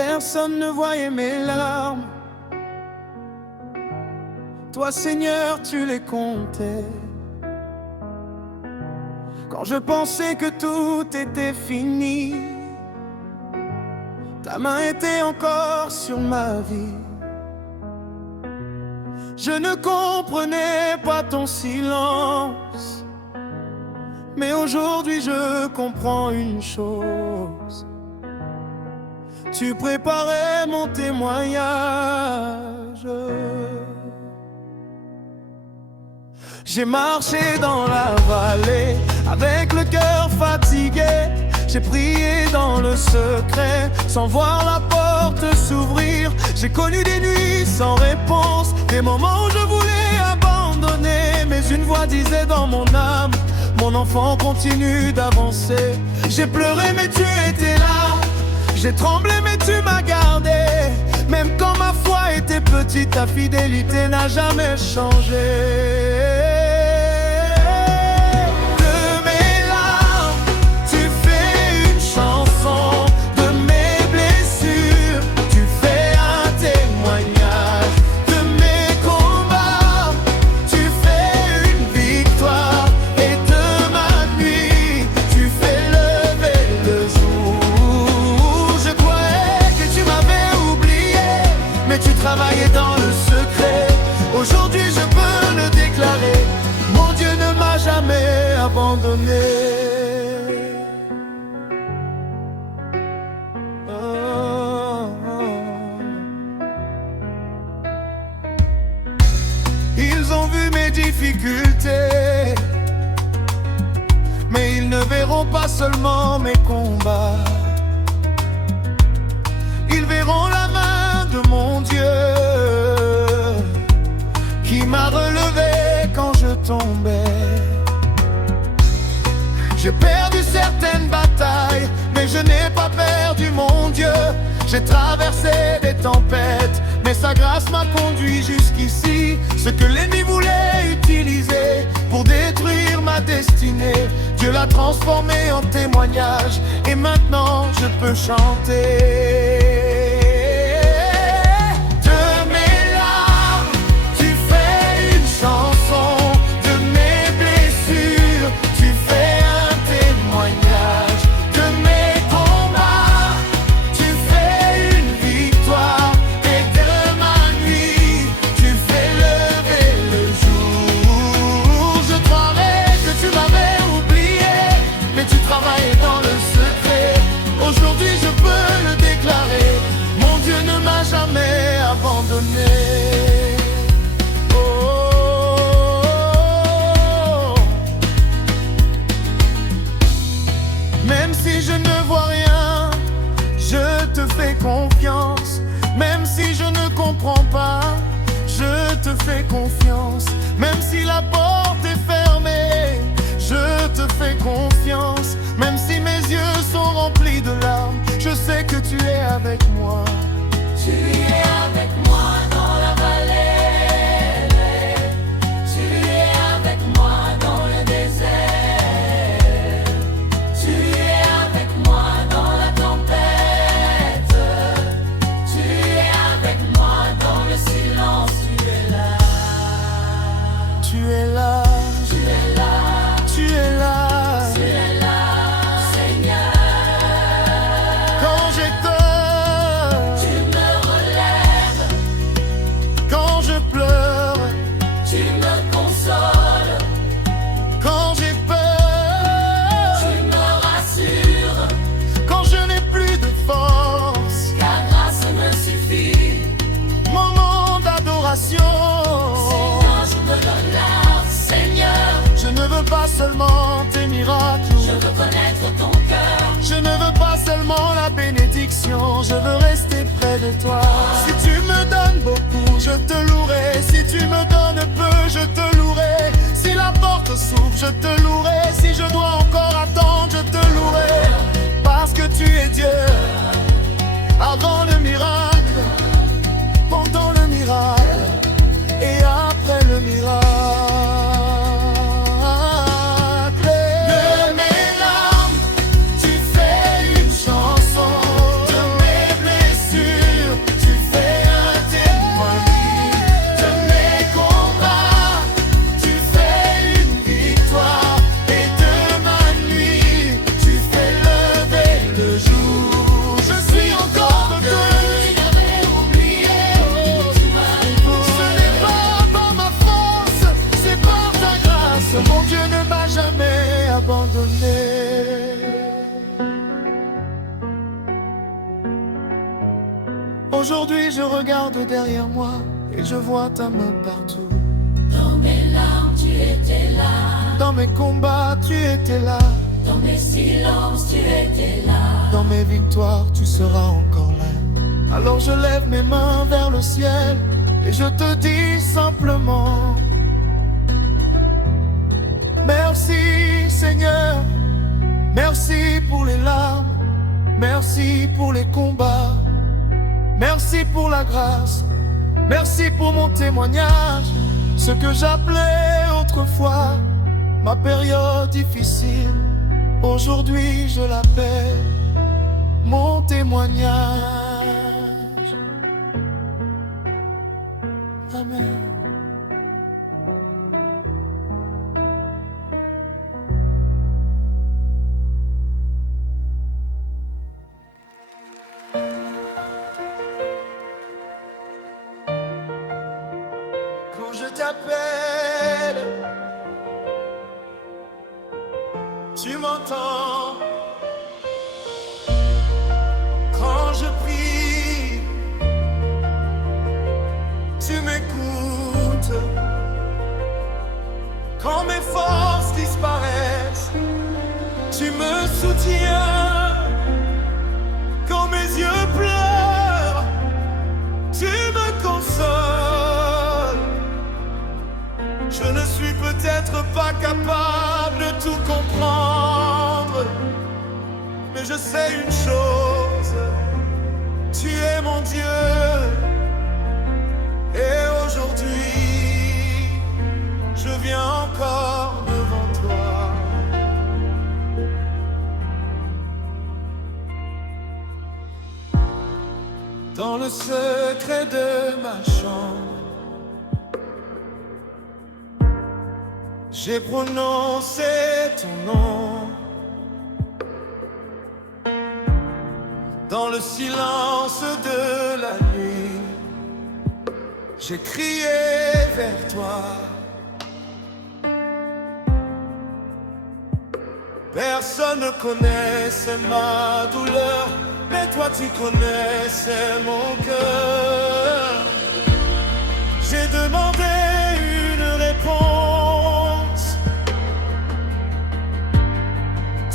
personne ne voyait mes larmes. Toi, Seigneur, tu les comptais. Quand je pensais que tout était fini, ta main était encore sur ma vie. Je ne comprenais pas ton silence, mais aujourd'hui je comprends une chose. Tu préparais mon témoignage. J'ai marché dans la vallée avec le cœur fatigué. J'ai prié dans le secret sans voir la porte s'ouvrir. J'ai connu des nuits sans réponse, des moments où je voulais abandonner. Mais une voix disait dans mon âme: mon enfant continue d'avancer. J'ai pleuré mais tu étais là. J'ai tremblé mais tu m'as gardé. Même quand ma foi était petite, ta fidélité n'a jamais changé. Travailler dans le secret, aujourd'hui je peux le déclarer. Mon Dieu ne m'a jamais abandonné. Oh, oh. Ils ont vu mes difficultés, mais ils ne verront pas seulement mes combats. Ils verront la main de mon Dieu qui m'a relevé quand je tombais. J'ai perdu certaines batailles, mais je n'ai pas perdu mon Dieu. J'ai traversé des tempêtes, mais sa grâce m'a conduit jusqu'ici. Ce que l'ennemi voulait utiliser pour détruire ma destinée, Dieu l'a transformé en témoignage, et maintenant je peux chanter. Dans le secret, aujourd'hui je peux le déclarer. Mon Dieu ne m'a jamais abandonné. Oh, même si je ne vois rien, je te fais confiance. Même si je ne comprends pas, je te fais confiance. Même si la porte est fermée, je te fais confiance. Même si mes yeux sont remplis de larmes, je sais que tu es avec moi. Tu es avec moi dans la vallée. Tu es avec moi dans le désert. Tu es avec moi dans la tempête. Tu es avec moi dans le silence. Tu es là. Tu es là. Tu es là. Tu es là. Tu es là, Seigneur. Quand j'ai peur, Tu me relèves. quand je pleure, Tu me consoles. quand j'ai peur, Tu me rassures. quand je n'ai plus de force. Ta grâce me suffit. Moment d'adoration. Seigneur, je me donne là, Seigneur. Je ne veux pas seulement tes miracles. Je veux connaître ton cœur. Je ne veux pas seulement la bénédiction. Je veux rester près de toi. Si tu me donnes beaucoup, je te louerai. Si tu me donnes peu, je te louerai. Si la porte s'ouvre, je te louerai. Si je dois encore attendre, je te louerai. Parce que tu es Dieu. Avant le miracle, pendant le miracle et après le miracle. De mes larmes, tu fais une chanson. De mes blessures, Aujourd'hui je regarde derrière moi et je vois ta main partout. Dans mes larmes, tu étais là. Dans mes combats, tu étais là. Dans mes silences, tu étais là. Dans mes victoires, tu seras encore là. Alors je lève mes mains vers le ciel et je te dis simplement merci Seigneur, merci pour les larmes, merci pour les combats, merci pour la grâce, merci pour mon témoignage, ce que j'appelais autrefois ma période difficile. Aujourd'hui je l'appelle mon témoignage. Amen. Quand je t'appelle, tu m'entends. Quand je prie, tu m'écoutes. Quand mes forces disparaissent, tu me soutiens. Quand mes yeux pleurent, tu me consoles. Je ne suis peut-être pas capable de tout comprendre, mais je sais une chose, tu es mon Dieu. Et aujourd'hui, je viens encore devant toi. Dans le secret de ma chambre, j'ai prononcé ton nom. Dans le silence de la nuit, j'ai crié vers toi. Personne ne connaissait ma douleur, mais toi tu connaissais mon cœur. J'ai demandé une réponse,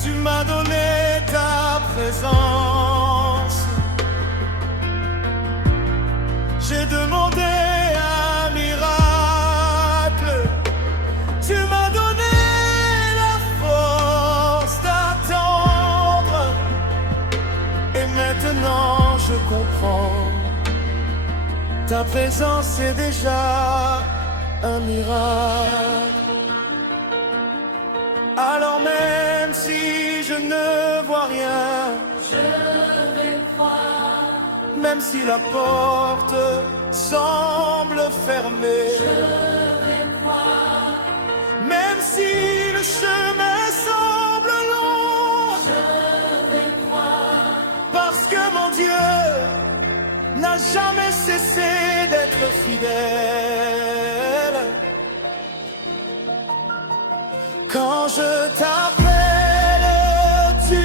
tu m'as donné ta présence. J'ai demandé un miracle, tu m'as donné la force d'attendre. Et maintenant je comprends, ta présence est déjà un miracle. Alors même si je ne vois rien, Je vais croire. même si la porte semble fermée, Je vais croire. même si le chemin semble long, Je vais croire. parce que mon Dieu n'a jamais cessé d'être fidèle. Quand je t'appelle, tu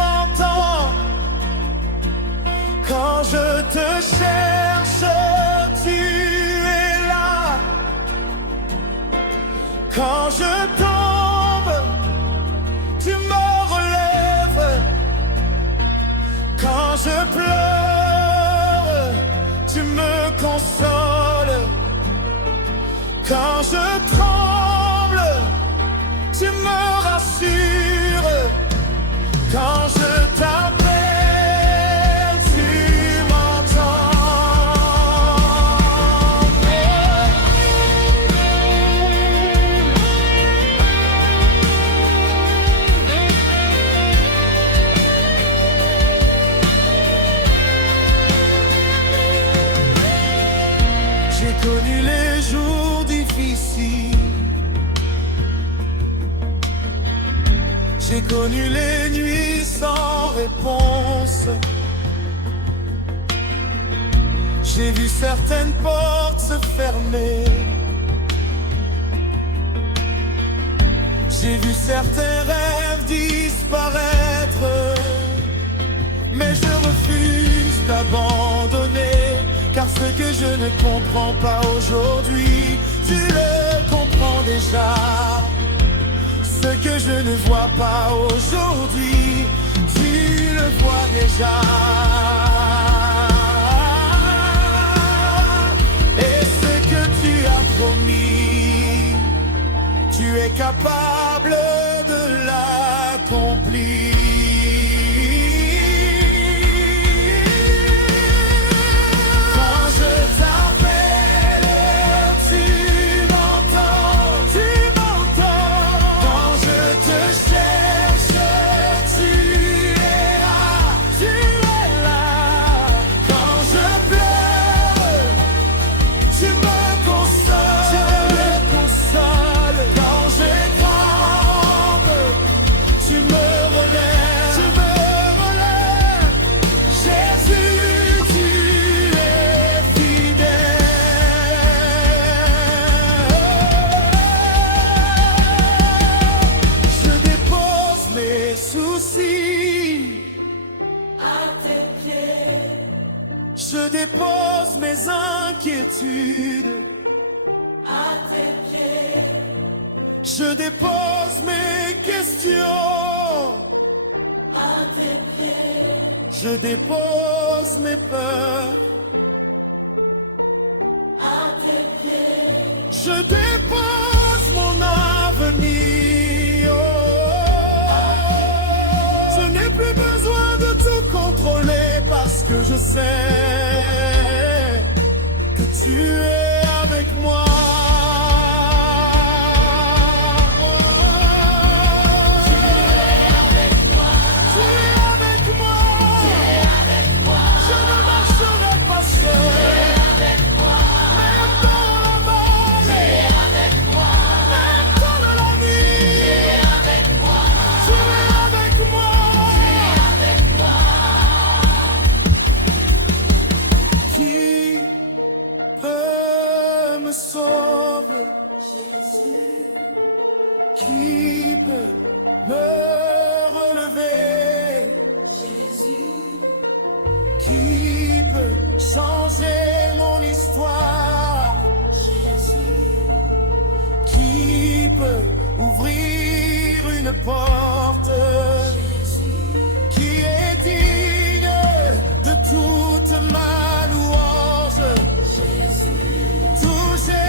m'entends. Quand je te cherche, tu es là. Quand je tombe, tu me relèves. Quand je pleure, tu me consoles. Quand je tremble, tu me rassures. Quand je t'appelle, tu m'entends. J'ai connu les jours difficiles, j'ai connu les nuits sans réponse. J'ai vu certaines portes se fermer, j'ai vu certains rêves disparaître, mais je refuse d'abandonner. que je ne comprends pas aujourd'hui, tu le comprends déjà. Ce que je ne vois pas aujourd'hui, tu le vois déjà. Et ce que tu as promis, tu es capable de l'accomplir. Je dépose mes inquiétudes à tes pieds. Je dépose mes questions à tes pieds. Je dépose mes peurs à tes pieds. Je dépose mon avenir. Je n'ai plus besoin de tout contrôler parce que je sais que tu es avec moi. Tu es avec moi. Tu es avec moi. Tu es avec moi. Je ne marcherai pas seul. Tu es avec moi. Même dans la vallée. Tu es avec moi. Même dans la nuit. Tu es avec moi. Tu es avec moi. Tu es avec moi. Qui peut me sauver? Jésus. Qui peut me relever? Jésus. Qui peut changer mon histoire? Jésus. Qui peut ouvrir une porte? Jésus. Qui est digne de toute ma louange? Jésus. Tout Jésus.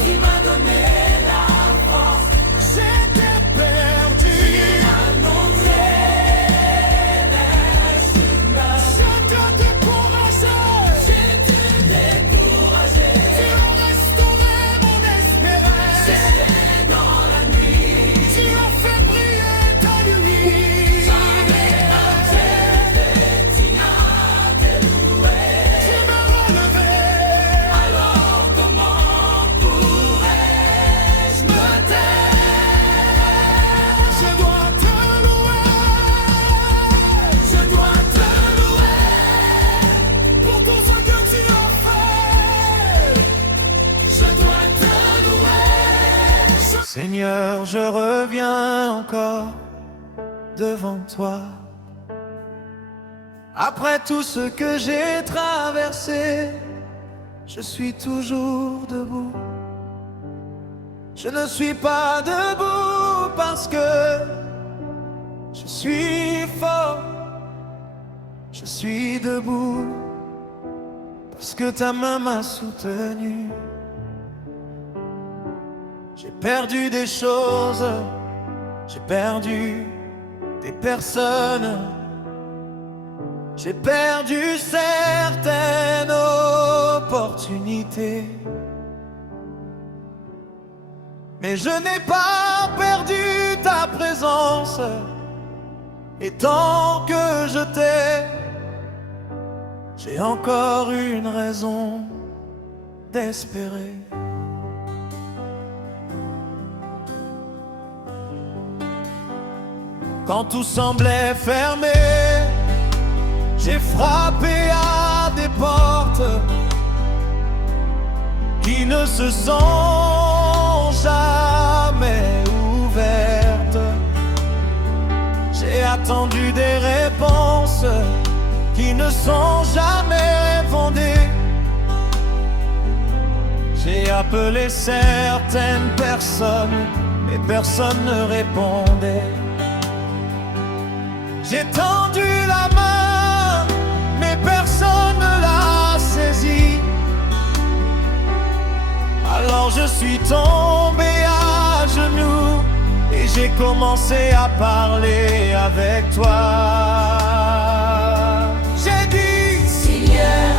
Qui m'a donné la force. J'étais perdu. J'étais découragé. Tu as restauré mon espérance. J'étais dans la nuit. Tu as fait briller ta lumière. J'avais un tu n'as tes loués. Tu m'as relevé. Alors comment pourrais-je me taire? Je dois te louer. Je dois te louer pour tout ce que tu as fait. Je dois te louer. Seigneur, je reviens encore devant toi. Après tout ce que j'ai traversé, je suis toujours debout. Je ne suis pas debout parce que je suis fort. Je suis debout parce que ta main m'a soutenu. J'ai perdu des choses, j'ai perdu des personnes, j'ai perdu certaines opportunités. Mais je n'ai pas perdu ta présence. Et tant que je t'ai, j'ai encore une raison d'espérer. Quand tout semblait fermé, j'ai frappé à des portes qui ne se sont jamais ouvertes. J'ai attendu des réponses qui ne sont jamais répondées. J'ai appelé certaines personnes, mais personne ne répondait. J'ai tendu la main, mais personne ne l'a saisie. Alors je suis tombé à genoux et j'ai commencé à parler avec toi. J'ai dit: Seigneur,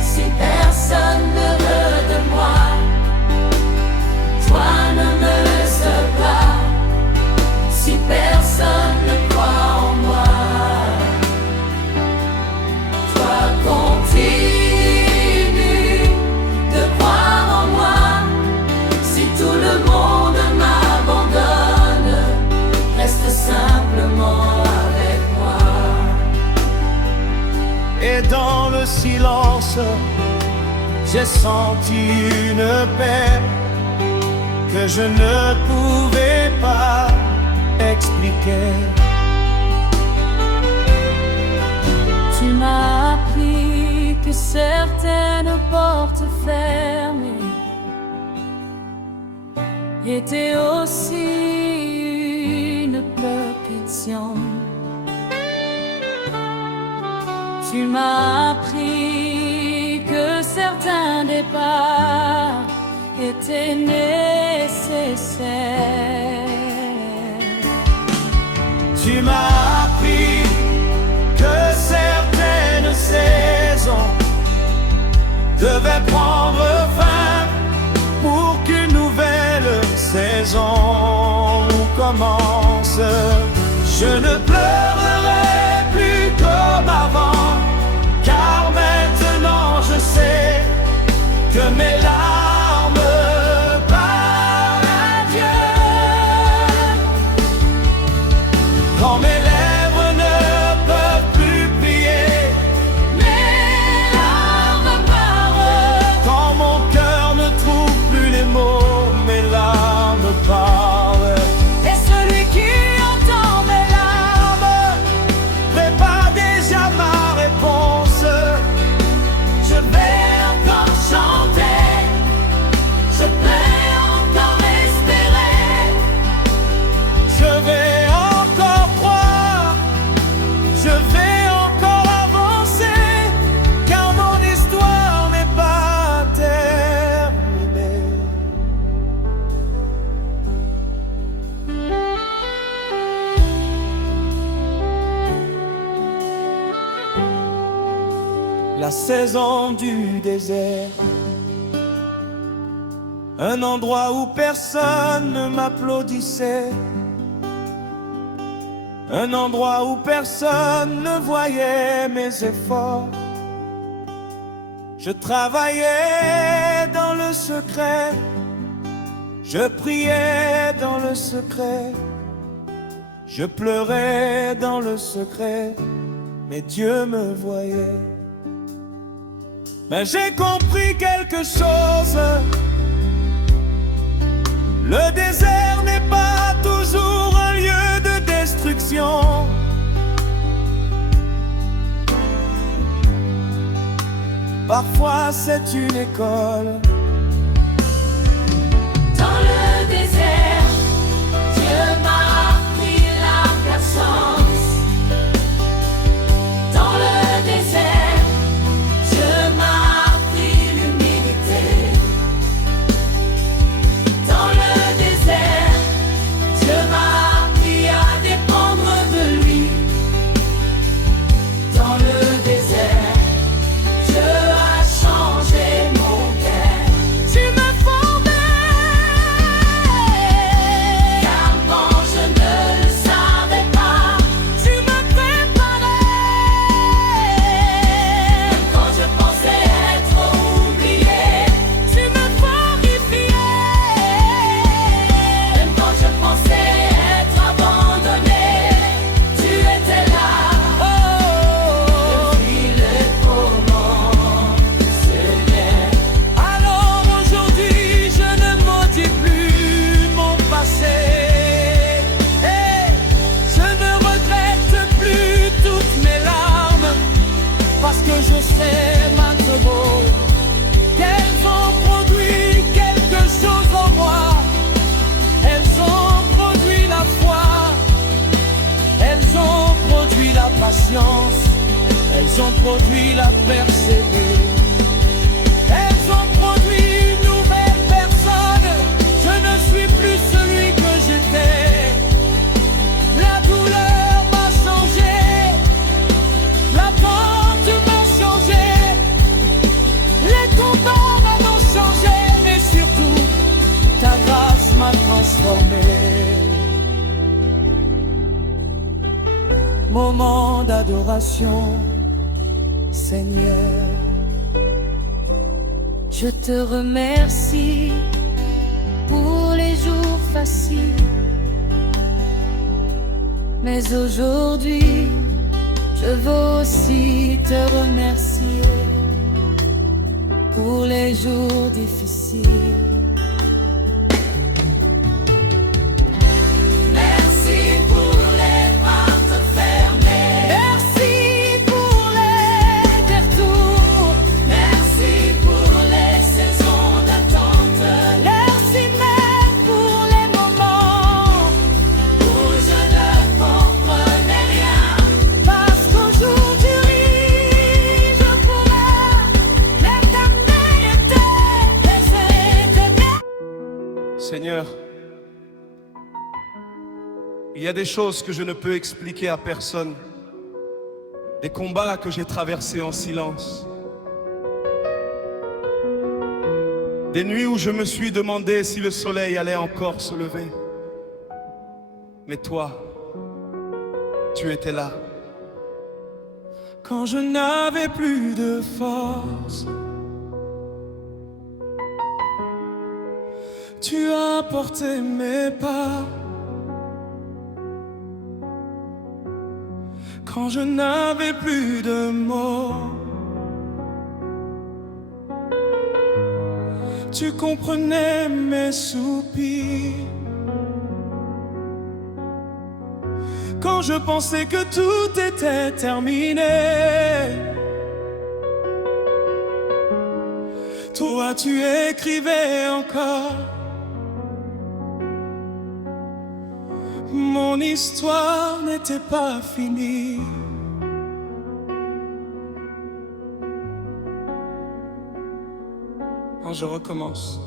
si personne ne veut de moi, toi ne me laisse pas. Si personne ne croit en moi, toi continue de croire en moi. Si tout le monde m'abandonne, reste simplement avec moi. Et dans le silence, j'ai senti une paix que je ne pouvais pas expliquer. Tu m'as appris que certaines portes fermées étaient aussi une protection. Tu m'as appris que certains départs étaient nécessaires. Tu m'as appris que certaines saisons devaient prendre fin pour qu'une nouvelle saison commence. Je ne pleurerai plus comme avant, car maintenant je sais que mes larmes parlent à Dieu. Quand mes lèvres ne peuvent plus prier, Mes larmes parlent. quand mon cœur ne trouve plus les mots, mes larmes parlent. Et celui qui entend mes larmes, Prépare déjà ma réponse. je vais encore chanter, je vais encore espérer. Je vais encore croire, je vais encore avancer, car mon histoire n'est pas terminée. La saison du désert, un endroit où personne ne m'applaudissait, un endroit où personne ne voyait mes efforts. Je travaillais dans le secret, je priais dans le secret, je pleurais dans le secret, mais Dieu me voyait. Mais j'ai compris quelque chose, le désert n'est pas toujours un lieu de destruction. Parfois c'est une école. Dans le désert, Dieu m'a appris la patience. Dans le désert, Dieu m'a appris l'humilité. Dans le désert, Dieu m'a appris à dépendre de lui. Dans le désert, Dieu a changé mon cœur. que je sais maintenant qu'elles ont produit quelque chose en moi. Elles ont produit la foi, elles ont produit la patience, elles ont produit la persévérance. Elles ont produit une nouvelle personne. Je ne suis plus celui que j'étais. La douleur m'a changé, l'attente m'a changé, les combats m'ont changé, mais surtout, ta grâce m'a transformé. Moment d'adoration, Seigneur. Je te remercie pour les jours faciles, mais aujourd'hui, je veux aussi te remercier pour les jours difficiles. Seigneur, il y a des choses que je ne peux expliquer à personne, des combats que j'ai traversés en silence, des nuits où je me suis demandé si le soleil allait encore se lever. Mais toi, tu étais là. Quand je n'avais plus de force, tu as porté mes pas. Quand je n'avais plus de mots, tu comprenais mes soupirs. Quand je pensais que tout était terminé, toi tu écrivais encore. Mon histoire n'était pas finie. Quand je recommence.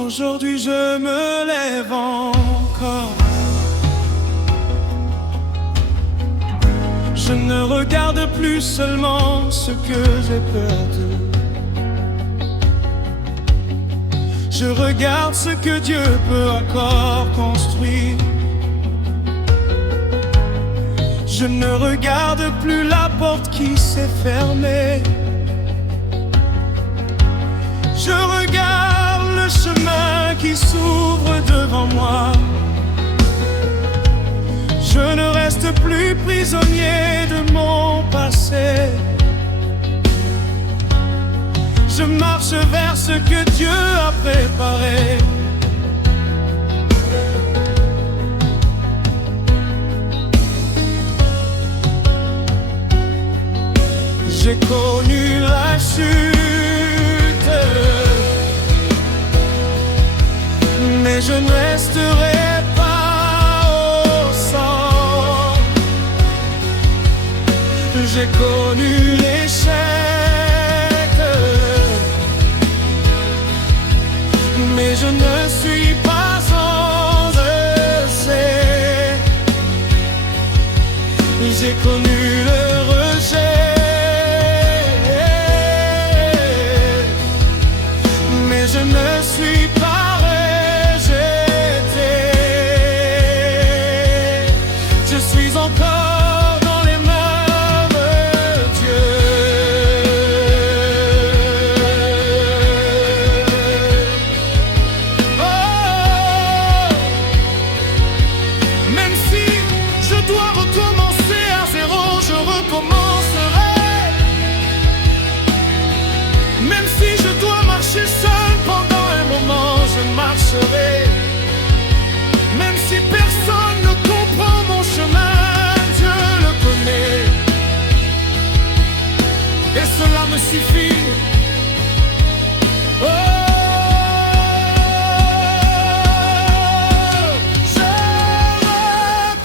Aujourd'hui je me lève encore. Je ne regarde plus seulement ce que j'ai perdu. Je regarde ce que Dieu peut encore construire. Je ne regarde plus la porte qui s'est fermée. Je regarde le chemin qui s'ouvre devant moi. Je ne reste plus prisonnier de mon passé. Je marche vers ce que Dieu a préparé. J'ai connu la chute, mais je ne resterai pas au sol. J'ai connu l'échec, mais je ne suis pas sans essai. J'ai connu le rejet, mais je ne suis pas rejeté. Je suis encore dans les mains de Dieu. Oh, même si je dois recommencer à zéro, je recommence. suffit. Oh, je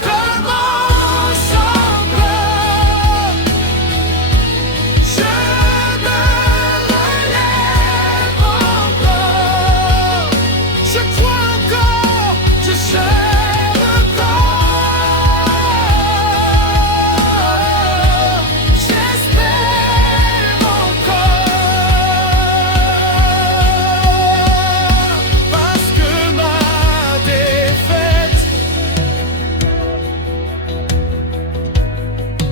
recommence encore. Je me relève encore. Je crois encore, je cherche encore. J'espère encore. Parce que ma défaite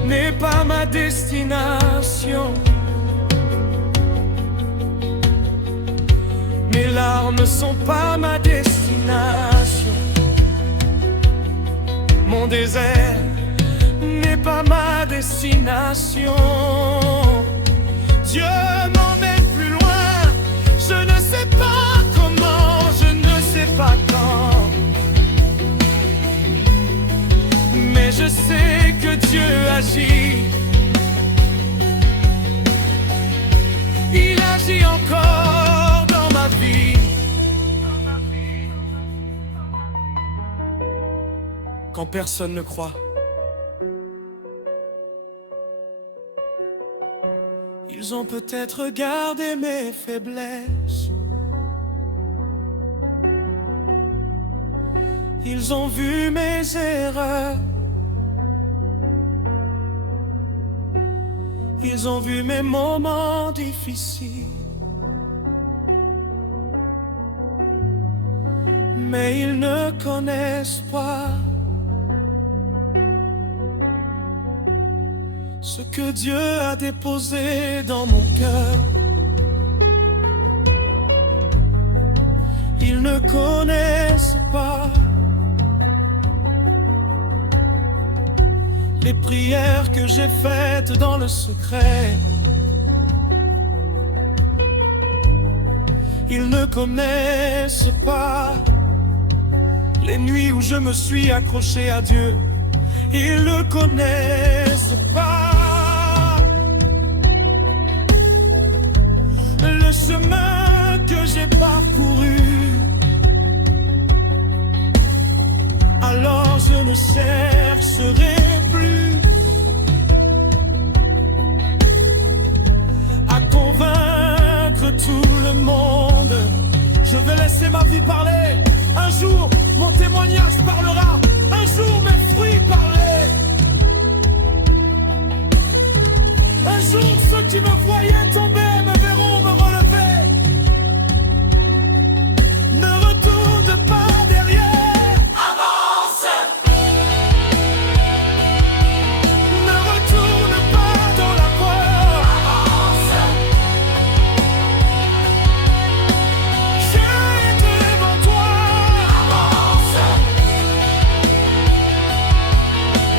n'est pas ma destination. Mes larmes sont pas ma destination. Mon désert n'est pas ma destination. Dieu m'emmène plus loin. Je ne sais pas comment, je ne sais pas quand. Mais je sais que Dieu agit. Il agit encore dans ma vie. Quand personne ne croit, ils ont peut-être regardé mes faiblesses. Ils ont vu mes erreurs. Ils ont vu mes moments difficiles. Mais ils ne connaissent pas ce que Dieu a déposé dans mon cœur. Ils ne connaissent pas les prières que j'ai faites dans le secret. Ils ne connaissent pas les nuits où je me suis accroché à Dieu. Ils ne connaissent pas le chemin que j'ai parcouru. Alors je ne chercherai plus à convaincre tout le monde. Je vais laisser ma vie parler. Un jour, mon témoignage parlera. Un jour, mes fruits parler. Un jour, ceux qui me voyaient tomber me verront me relever. Ne retourne pas derrière. Avance, Ne retourne pas dans la peur. avance, J'ai devant toi avance,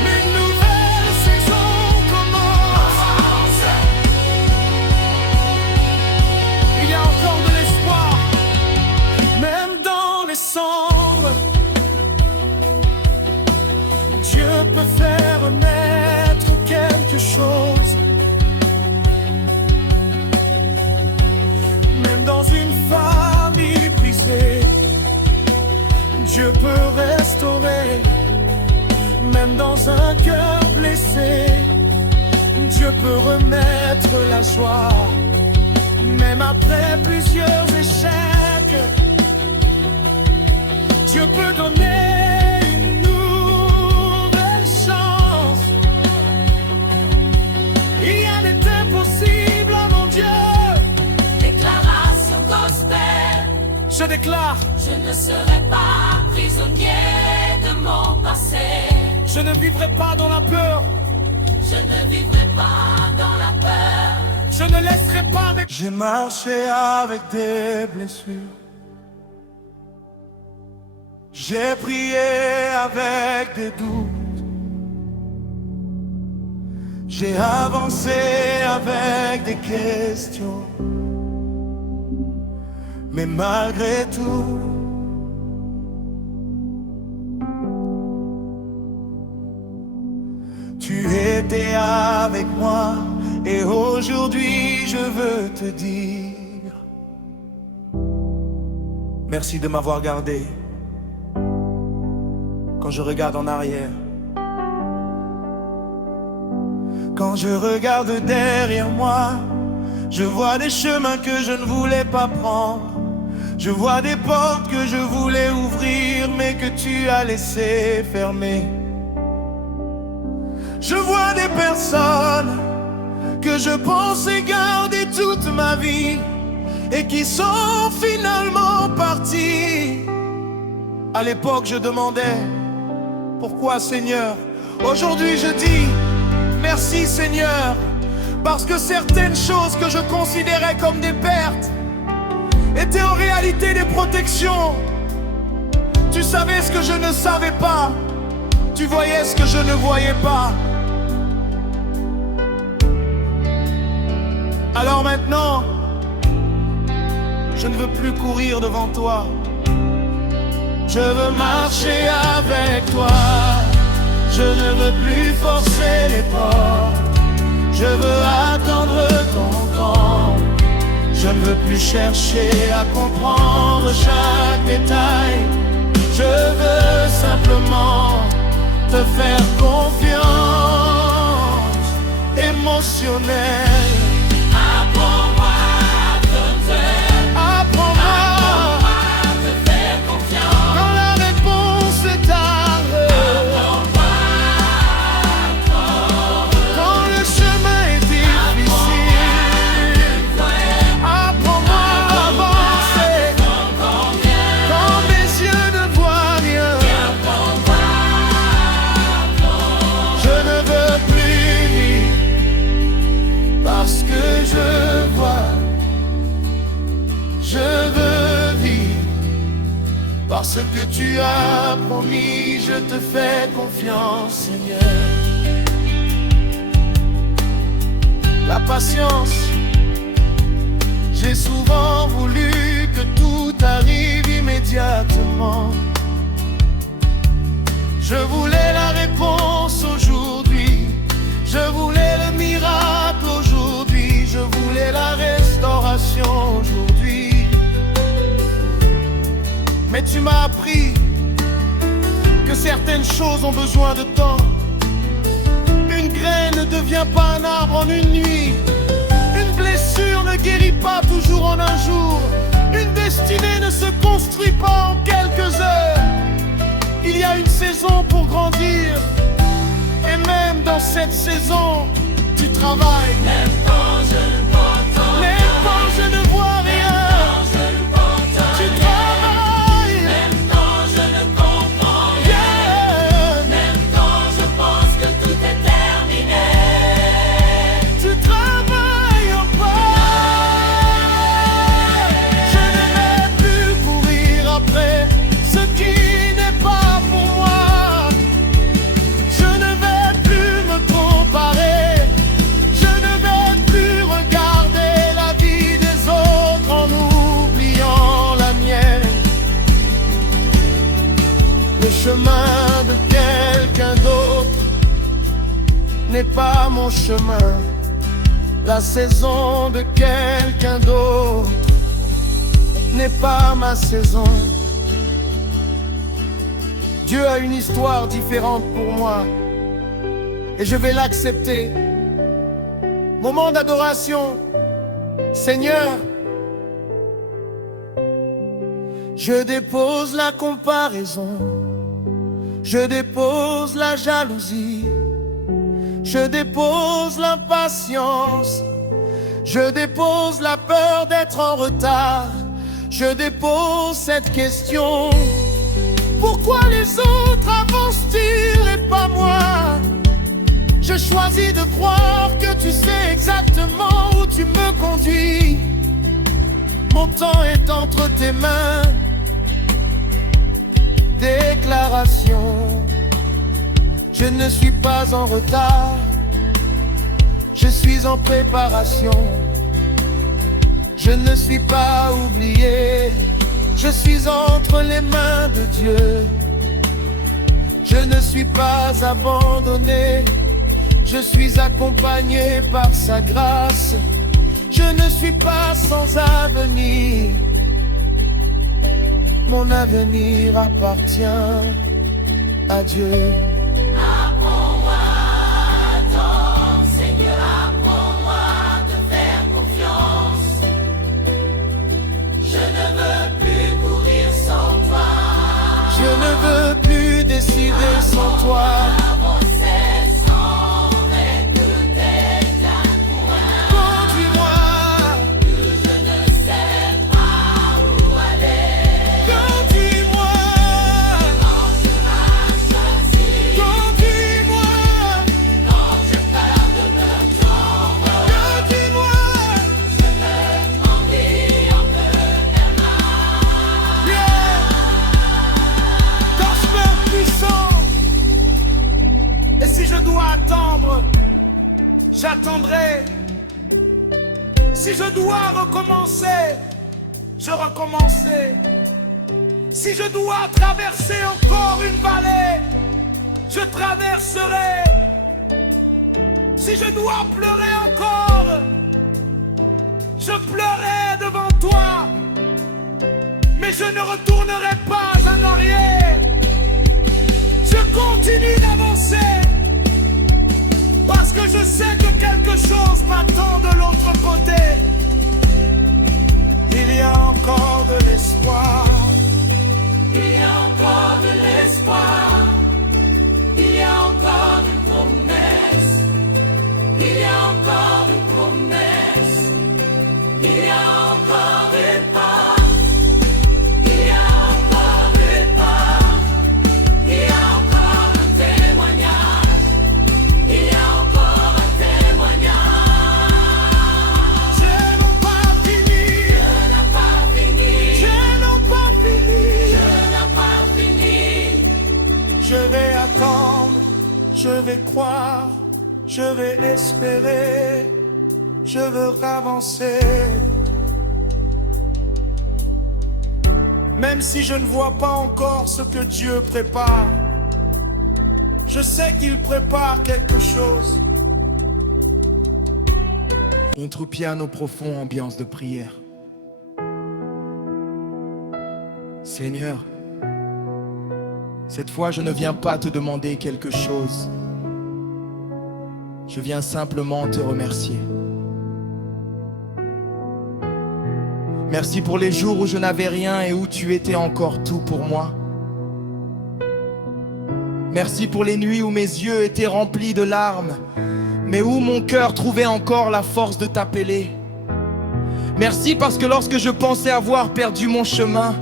mes nouvelles saisons commencent. avance. Il y a encore de l'espoir, même dans les cendres. Dieu peut faire naître quelque chose, même dans une famille brisée. Dieu peut restaurer, même dans un cœur blessé. Dieu peut remettre la joie, même après plusieurs échecs. Dieu peut donner une nouvelle chance. Rien n'est impossible à mon Dieu. Déclaration gospel, Je déclare, je ne serai pas prisonnier de mon passé. je ne vivrai pas dans la peur. Je ne vivrai pas dans la peur. Je ne laisserai pas mes... J'ai marché avec des blessures. J'ai prié avec des doutes. J'ai avancé avec des questions. Mais malgré tout, tu étais avec moi Et aujourd'hui je veux te dire merci de m'avoir gardé. Quand je regarde en arrière, quand je regarde derrière moi, je vois des chemins que je ne voulais pas prendre. Je vois des portes que je voulais ouvrir, mais que tu as laissé fermer. Je vois des personnes que je pensais garder toute ma vie et qui sont finalement parties. À l'époque, je demandais pourquoi, Seigneur. Aujourd'hui, je dis merci, Seigneur, parce que certaines choses que je considérais comme des pertes étaient en réalité des protections. Tu savais ce que je ne savais pas. Tu voyais ce que je ne voyais pas. Alors maintenant, je ne veux plus courir devant toi. Je veux marcher avec toi. Je ne veux plus forcer les portes. Je veux attendre ton temps. Je ne veux plus chercher à comprendre chaque détail. Je veux simplement te faire confiance émotionnelle. Apprends-moi à te faire. Apprends-moi à te faire confiance. quand la réponse est tarde. Quand le chemin est difficile. Apprends-moi à avancer quand mes yeux ne voient rien. Je ne veux plus vivre parce que je vois. Je veux vivre parce que tu as promis. Je te fais confiance, Seigneur. La patience, j'ai souvent voulu que tout arrive immédiatement. Je voulais la réponse aujourd'hui. Je voulais le miracle aujourd'hui. Je voulais la restauration aujourd'hui. Mais tu m'as appris que certaines choses ont besoin de temps. Une graine ne devient pas un arbre en une nuit. Une blessure ne guérit pas toujours en un jour. Une destinée ne se construit pas en quelques heures. Il y a une saison pour grandir. Et même dans cette saison, tu travailles. Même quand je ne t'entends, Même quand je ne vois rien, je ne t'entends tu rien. travailles. Même quand je ne comprends rien. Yeah. Même quand je pense que tout est terminé. Tu travailles encore. Je ne vais plus courir après ce qui n'est pas pour moi. Je ne vais plus me comparer. Je ne vais plus regarder la vie des autres en oubliant la mienne. Le chemin de quelqu'un d'autre n'est pas mon chemin. La saison de quelqu'un d'autre n'est pas ma saison. Dieu a une histoire différente pour moi et je vais l'accepter. Moment d'adoration, Seigneur. Je dépose la comparaison, je dépose la jalousie, je dépose l'impatience, je dépose la peur d'être en retard, je dépose cette question. Pourquoi les autres avancent-ils et pas moi? Je choisis de croire que tu sais exactement où tu me conduis. Mon temps est entre tes mains. Déclaration. Je ne suis pas en retard. Je suis en préparation. Je ne suis pas oublié. Je suis entre les mains de Dieu. Je ne suis pas abandonné. Je suis accompagné par sa grâce. Je ne suis pas sans avenir. Mon avenir appartient à Dieu. Apprends-moi à attendre, Seigneur, apprends-moi à te faire confiance. Je ne veux plus courir sans toi. Je ne veux plus décider sans toi. Avancer sans écouter ta voix. Conduis-moi, Je ne sais pas où aller. conduis-moi, Quand je marche ainsi, conduis-moi, quand j'ai peur de me tomber, conduis-moi. je veux grandir un peu vers là. Yeah. Gospel puissant. Et si je dois attendre, j'attendrai. Si je dois recommencer, je recommencerai. Si je dois traverser encore une vallée, je traverserai. Si je dois pleurer encore, je pleurerai devant toi. Mais je ne retournerai pas en arrière. Je continue d'avancer. Parce que je sais que quelque chose m'attend de l'autre côté. Il y a encore de l'espoir. Il y a encore de l'espoir. Il y a encore une promesse. Il y a encore une promesse. Il y a encore une part. Il y a encore une part. Il y a encore un témoignage. Il y a encore un témoignage. Je n'ai pas fini. Je n'ai pas fini. Je n'ai pas fini. Je n'ai pas fini. Je vais attendre. Je vais croire. Je vais espérer. Je veux avancer. Même si je ne vois pas encore ce que Dieu prépare, je sais qu'il prépare quelque chose. Contre-piano profond, ambiance de prière. Seigneur, cette fois je ne viens pas te demander quelque chose. Je viens simplement te remercier. Merci pour les jours où je n'avais rien et où tu étais encore tout pour moi. Merci pour les nuits où mes yeux étaient remplis de larmes, mais où mon cœur trouvait encore la force de t'appeler. Merci parce que lorsque je pensais avoir perdu mon chemin,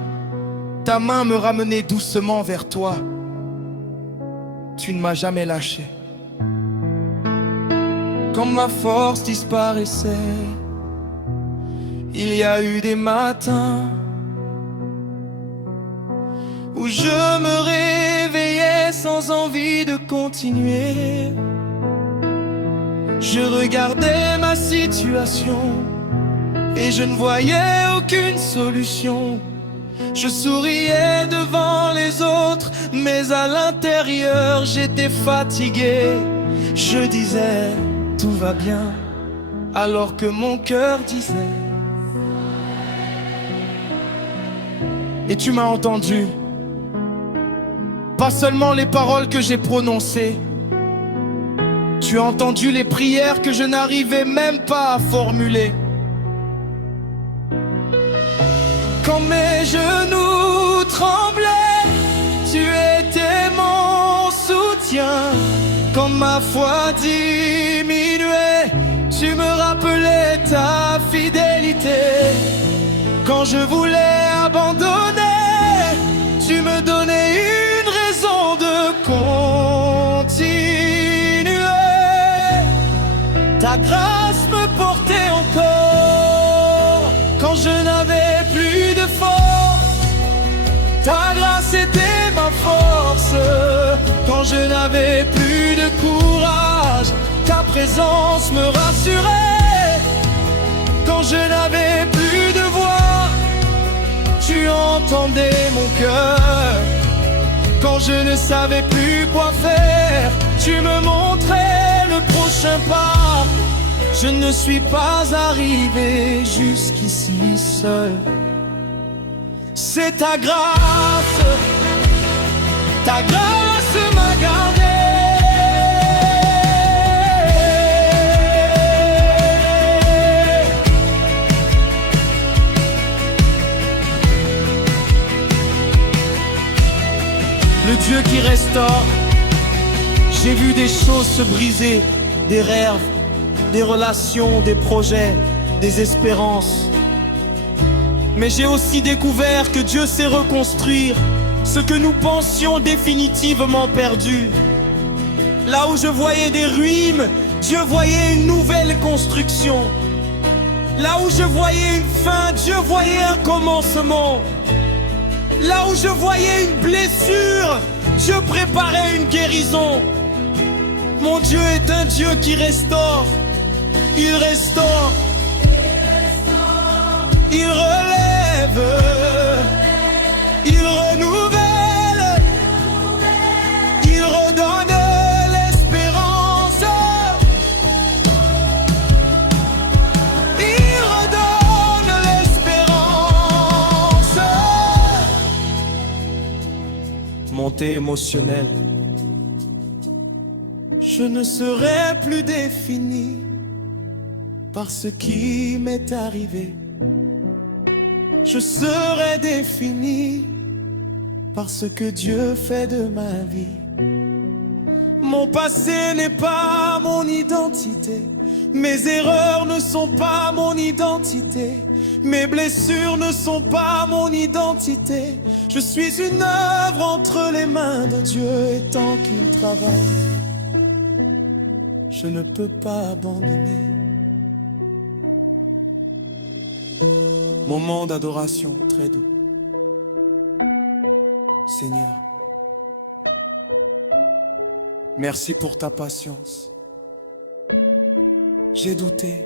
ta main me ramenait doucement vers toi. Tu ne m'as jamais lâché. Quand ma force disparaissait, il y a eu des matins où je me réveillais sans envie de continuer. Je regardais ma situation et je ne voyais aucune solution. Je souriais devant les autres, mais à l'intérieur j'étais fatigué. Je disais tout va bien, alors que mon cœur disait. Et tu m'as entendu. Pas seulement les paroles que j'ai prononcées. Tu as entendu les prières que je n'arrivais même pas à formuler. Quand mes genoux tremblaient, tu étais mon soutien. Quand ma foi diminuait, tu me rappelais ta fidélité. Quand je voulais abandonner, tu me donnais une raison de continuer. Ta grâce me portait encore quand je n'avais plus de force. Ta grâce était ma force quand je n'avais plus de courage. Ta présence me rassurait quand je n'avais plus de voix. Tu entendais mon cœur quand je ne savais plus quoi faire. Tu me montrais le prochain pas. Je ne suis pas arrivé jusqu'ici seul. C'est ta grâce m'a gardé. Le Dieu qui restaure. J'ai vu des choses se briser, des rêves, des relations, des projets, des espérances. Mais j'ai aussi découvert que Dieu sait reconstruire ce que nous pensions définitivement perdu. Là où je voyais des ruines, Dieu voyait une nouvelle construction. Là où je voyais une fin, Dieu voyait un commencement. Là où je voyais une blessure, Dieu préparait une guérison. Mon Dieu est un Dieu qui restaure. Il restaure. Il relève. Il renouvelle. Il redonne l'espérance. Il redonne l'espérance. Montée émotionnelle. Je ne serai plus défini par ce qui m'est arrivé. Je serai défini par ce que Dieu fait de ma vie. Mon passé n'est pas mon identité. Mes erreurs ne sont pas mon identité. Mes blessures ne sont pas mon identité. Je suis une œuvre entre les mains de Dieu et tant qu'il travaille, je ne peux pas abandonner. Moment d'adoration très doux. Seigneur, merci pour ta patience. J'ai douté,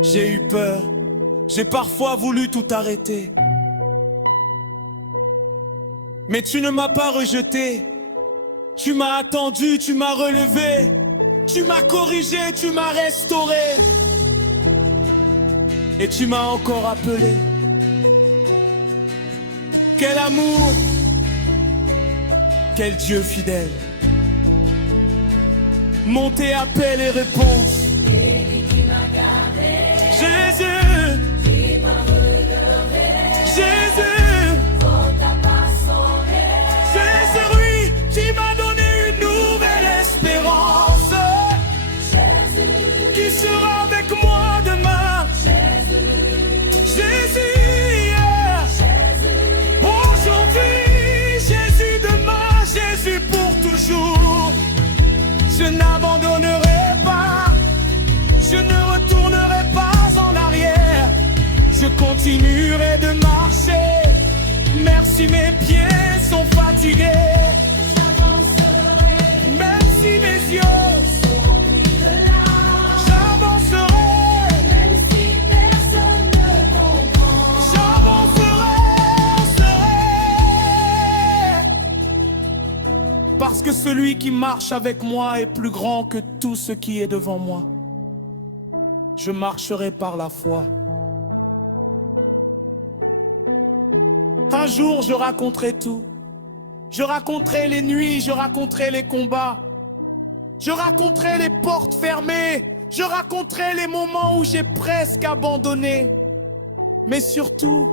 j'ai eu peur, j'ai parfois voulu tout arrêter. Mais tu ne m'as pas rejeté. Tu m'as attendu, tu m'as relevé, tu m'as corrigé, tu m'as restauré. Et tu m'as encore appelé. Quel amour, quel Dieu fidèle. Montée, appel et réponse. Jésus, Jésus, c'est lui qui m'a donné une nouvelle espérance. Qui sera avec moi demain? Jésus, aujourd'hui, Jésus demain, Jésus pour toujours. Je n'abandonnerai pas, je ne retournerai pas en arrière. Je continuerai de marcher, merci mes pieds sont fatigués. J'avancerai, même si mes yeux seront plus de larmes. J'avancerai, même si personne ne comprend. J'avancerai. Parce que celui qui marche avec moi est plus grand que tout ce qui est devant moi. Je marcherai par la foi. Un jour, je raconterai tout. Je raconterai les nuits, je raconterai les combats. Je raconterai les portes fermées. Je raconterai les moments où j'ai presque abandonné. Mais surtout,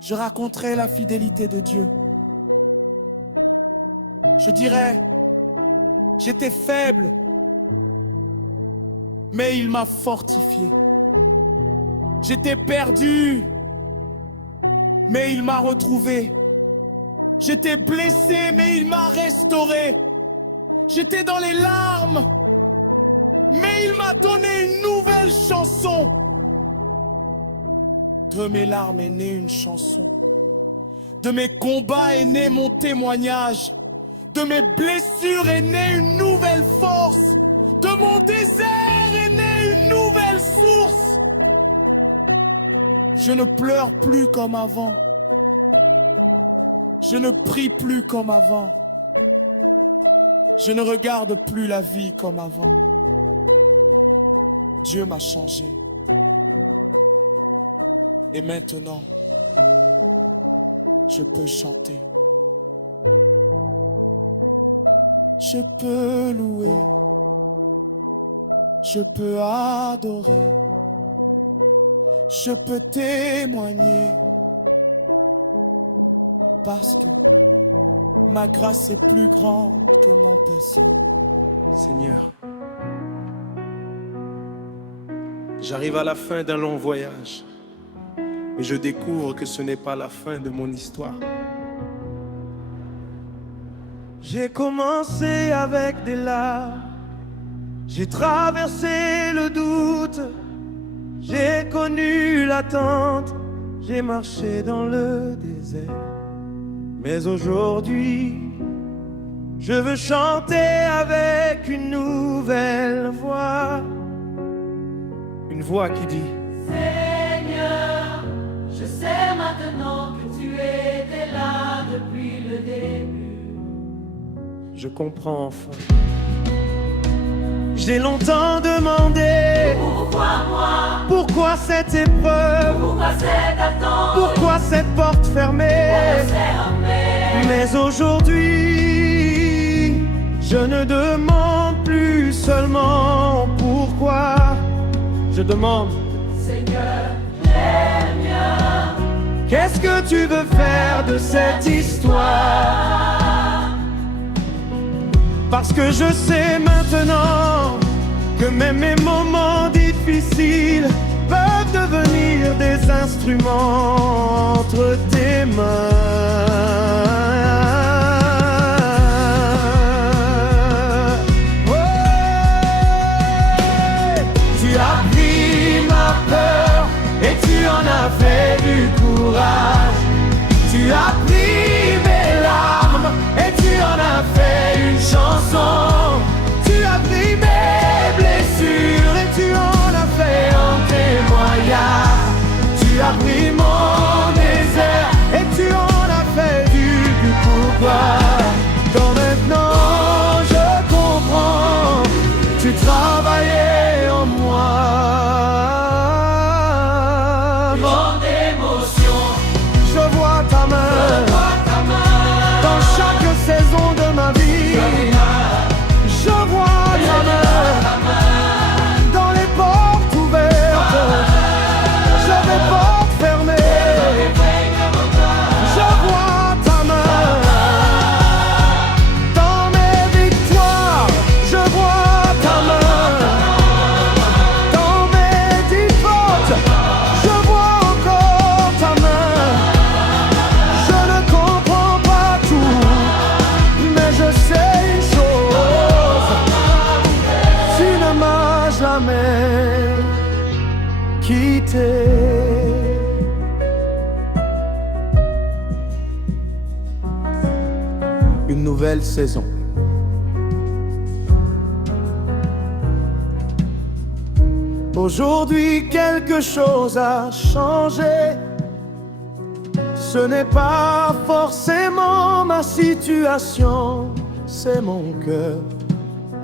je raconterai la fidélité de Dieu. Je dirais, j'étais faible, mais il m'a fortifié. J'étais perdu, mais il m'a retrouvé. J'étais blessé, mais il m'a restauré. J'étais dans les larmes, mais il m'a donné une nouvelle chanson. De mes larmes est née une chanson. De mes combats est né mon témoignage. De mes blessures est née une nouvelle force. De mon désert est née une nouvelle source. Je ne pleure plus comme avant. Je ne prie plus comme avant. Je ne regarde plus la vie comme avant. Dieu m'a changé. Et maintenant, je peux chanter. Je peux louer. Je peux adorer. Je peux témoigner. Parce que ma grâce est plus grande que mon péché. Seigneur, j'arrive à la fin d'un long voyage, mais je découvre que ce n'est pas la fin de mon histoire. J'ai commencé avec des larmes, j'ai traversé le doute, j'ai connu l'attente, j'ai marché dans le désert. Mais aujourd'hui, je veux chanter avec une nouvelle voix. Une voix qui dit: Seigneur, je sais maintenant que tu étais là depuis le début. Je comprends enfin. J'ai longtemps demandé: Pourquoi moi? pourquoi cette épreuve? Pourquoi cette attente? Pourquoi cette porte fermée? Mais aujourd'hui, je ne demande plus seulement pourquoi. Je demande: Seigneur, j'aime bien. qu'est-ce que tu veux faire de cette histoire? Parce que je sais maintenant que même mes moments difficiles peuvent devenir des instruments entre tes mains. Ouais. Tu as pris ma peur et tu en as fait du courage. Tu as pris mes larmes et tu en as fait une chanson. Tu as pris mes blessures et tu en as fait un témoignage. Tu as pris mon désert et tu en as fait du pourquoi. Quand maintenant je comprends, tu travaillais en moi. Grande émotion, Je vois ta main dans chaque saison de ma vie. Je vois ta main dans les portes ouvertes, je les portes fermées. Je vois ta main dans mes victoires. Je vois ta main dans mes défaites. Je vois encore ta main. Je ne comprends pas tout, mais je sais une chose: tu ne m'as jamais quitté. Une nouvelle saison. Aujourd'hui, quelque chose a changé. Ce n'est pas forcément ma situation, c'est mon cœur.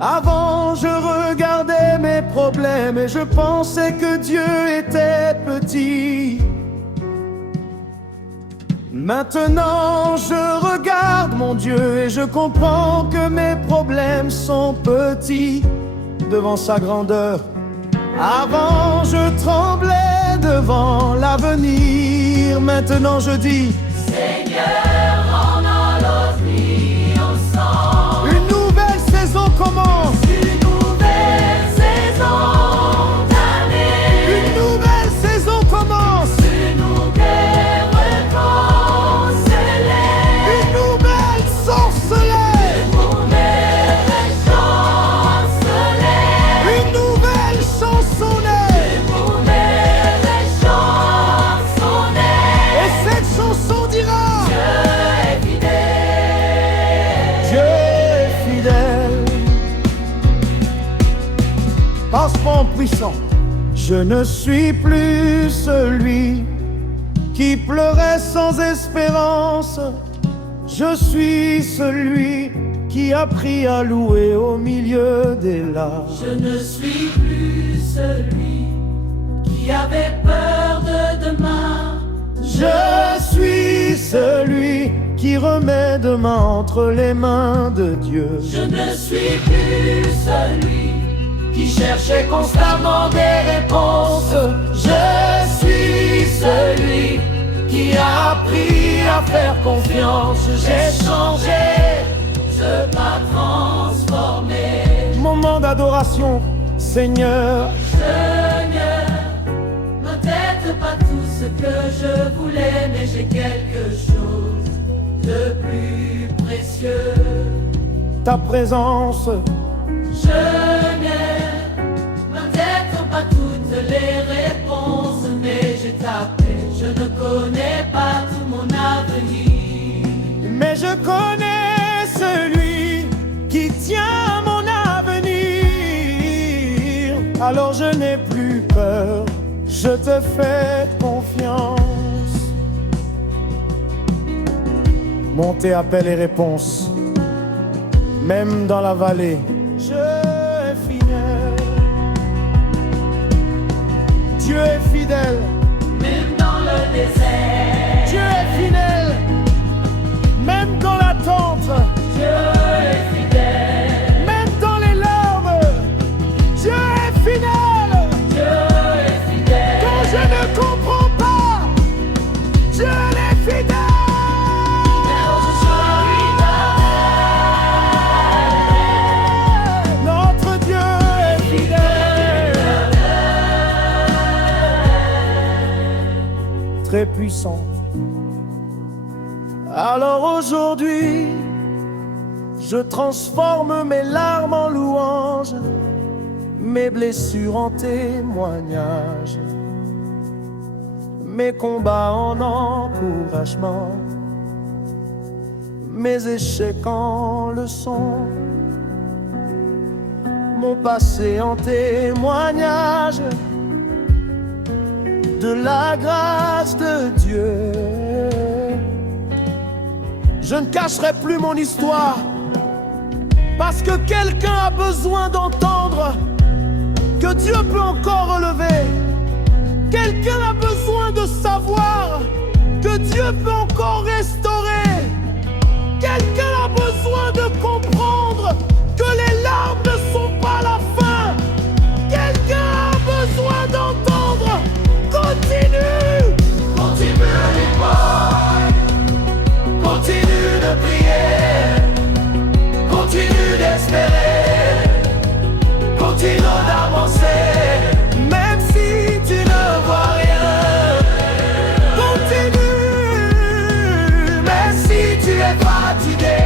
Avant, je regardais mes problèmes et je pensais que Dieu était petit. Maintenant, je regarde mon Dieu et je comprends que mes problèmes sont petits devant sa grandeur. Avant, je tremblais devant l'avenir. Maintenant, je dis: Seigneur, on a l'autre nuit ensemble. une nouvelle saison commence. Une nouvelle saison d'année. Une nouvelle saison commence. Une nouvelle réponse se lève. Une nouvelle source se lève. Une nouvelle chance se lève. Une nouvelle chanson naît. Une nouvelle chanson naît. Et cette chanson dira: Dieu est fidèle. Dieu est fidèle. Passe-moi puissant. Je ne suis plus celui qui pleurait sans espérance. Je suis celui qui a appris à louer au milieu des larmes. Je ne suis plus celui qui avait peur de demain. Je suis celui qui remet demain entre les mains de Dieu. Je ne suis plus celui qui cherchait constamment des réponses. Je suis celui qui a appris à faire confiance. J'ai changé, je m'as transformé. Moment d'adoration, Seigneur. Seigneur, peut-être pas tout ce que je voulais, mais j'ai quelque chose de plus précieux. Ta présence. Seigneur, peut-être pas toutes les réponses, mais j'ai tapé. Je ne connais pas tout mon avenir, Mais je connais celui qui tient mon avenir. Alors je n'ai plus peur, je te fais confiance. Montée, appel et réponse. Même dans la vallée, je suis fidèle. Dieu est fidèle. même dans le désert. Dieu est fidèle. Même dans l'attente. Dieu est fidèle. Même dans les larmes, Dieu est fidèle. Dieu est fidèle. Quand je ne comprends pas, Dieu est fidèle. Notre Dieu est fidèle. Très puissant. Alors aujourd'hui, je transforme mes larmes en louanges, mes blessures en témoignages, mes combats en encouragement, mes échecs en leçons, mon passé en témoignage de la grâce de Dieu. Je ne cacherai plus mon histoire, parce que quelqu'un a besoin d'entendre que Dieu peut encore relever. Quelqu'un a besoin de savoir que Dieu peut encore restaurer. Quelqu'un a besoin de comprendre que les larmes ne sont pas la fin. Quelqu'un a besoin d'entendre. Continue, Continue l'époque, continue de prier, continue d'espérer, continue d'avancer, même si tu ne vois rien. même si tu es fatigué.